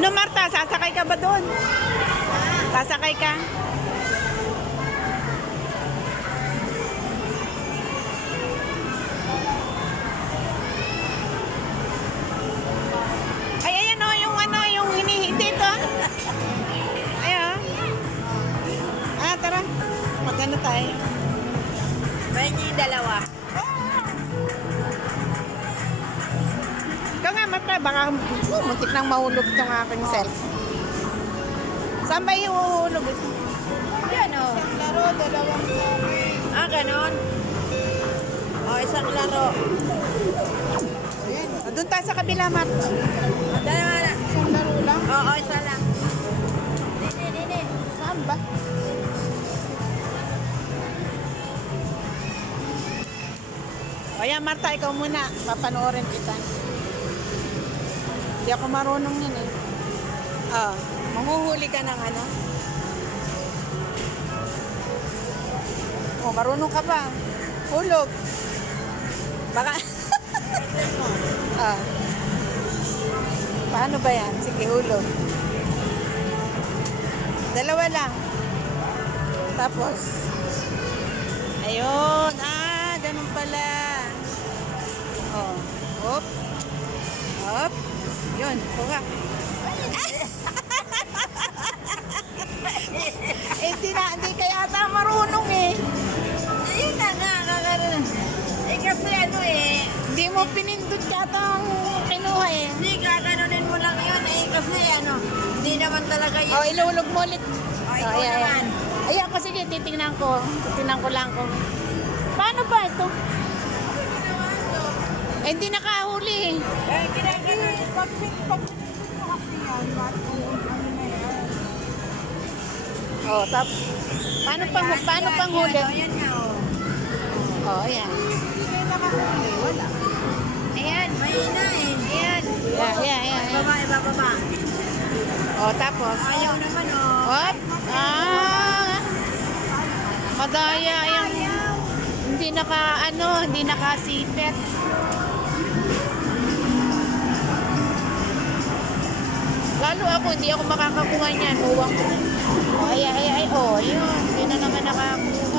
Ano Marta, sasakay ka ba doon? Sasakay ka? Ay, ayan o, yung ano, yung hinihintay ito. Ay, o. Ah, tara. Magkano tayo? Bayan niyo yung dalawa. Ikaw nga, Marta, baka muntik nang mahulog itong aking cellphone. Saan ba ihuhulog ito? Yan o. Isang laro, dalawang Ah, ganon. O, isang laro. Ayan. Doon tayo sa kabila, Marta. Dalawa na. Isang laro lang. Oo, isa lang. Dini. Saan ba? O yan, Marta, ikaw muna. Papanoorin kita. Hindi ako marunong yun eh. Ah, manguhuli ka ng ano? Oh, marunong ka pa. Hulog. Baka... ah. Paano ba yan? Sige, hulog. Dalawa lang. Tapos. Ayun. Ah, ganun pala. Oh. Hop. Hop. Yun. Kuha. Hindi kaya ata marunong eh. Ayun na nga, kakaroon. Eh, kasi ano eh. Hindi mo pinindot yata ang kinuha eh. Hindi, kakaronin mo lang yun eh. Kasi ano, hindi naman talaga yun. Oh, ilulog mo ulit. O, ikaw naman. Ayan ko, sige, titingnan ko. Titingnan ko lang kung... Paano ba ito? Eh, hindi nakahuli eh. Eh, ginaganon. Oh, paano pang huli? Ayan nga o. Oh, ayan. Wala. Ayan, mahina eh. Ayan. Ayan. Ibaba. Oh, tapos. Ayaw naman o. Hop. Ah. Madaya yung hindi nakasipet. Lalo ako, hindi ako makakakuha niyan. Uwang ko. Oh, ay. Oh, yun. Hindi na naman nakakuha.